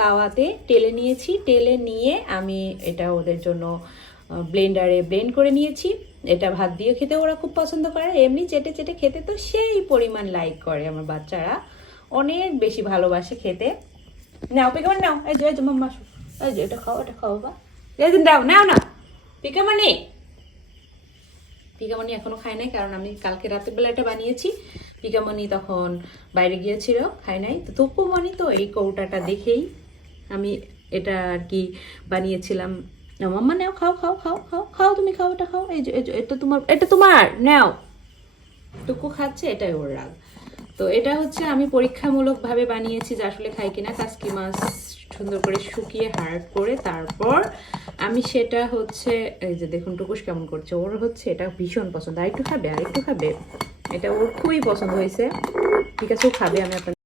তাওয়াতে টেলে নিয়েছি। টেলে নিয়ে আমি এটা ওদের জন্য ব্লেন্ডারে ব্লেন্ড করে নিয়েছি। এটা ভাত দিয়ে খেতে ওরা খুব পছন্দ করে, এমনি চেটে চেটে খেতে তো সেই পরিমাণ লাইক করে। আমার বাচ্চারা অনেক বেশি ভালোবাসে খেতে। নাও পিকামণি নাও, এই যে মাম্মা, এই যে এটা খাও, এটা খাও বা এই যে দাও, নাও না পিকামণি। পিকামণি এখনো খায় নাই, কারণ আমি কালকে রাতের বেলা এটা বানিয়েছি। পিকামণি তখন বাইরে গিয়েছিল, খায় নাই। তো তপুমণি তো এই কৌটাটা দেখেই আমি এটা আর কি বানিয়েছিলাম। মাম্মা নাও, খাও খাও খাও খাও খাও, তুমি খাও, এটা খাও, এই যে এটা তোমার, এটা তোমার, নাও। টুকু খাচ্ছে, এটাই ওর রাগ। তো এটা হচ্ছে আমি পরীক্ষামূলকভাবে বানিয়েছি যে আসলে খাই কিনা। কাসকি মাছ সুন্দর করে শুকিয়ে হার্ড করে তারপর আমি সেটা হচ্ছে, এই যে দেখুন টুকুস কেমন করছে, ওর হচ্ছে এটা ভীষণ পছন্দ। আরেকটু খাবে, আরেকটু খাবে, এটা ওর খুবই পছন্দ হয়েছে। ঠিক আছে, ও খাবে। আমি আপনার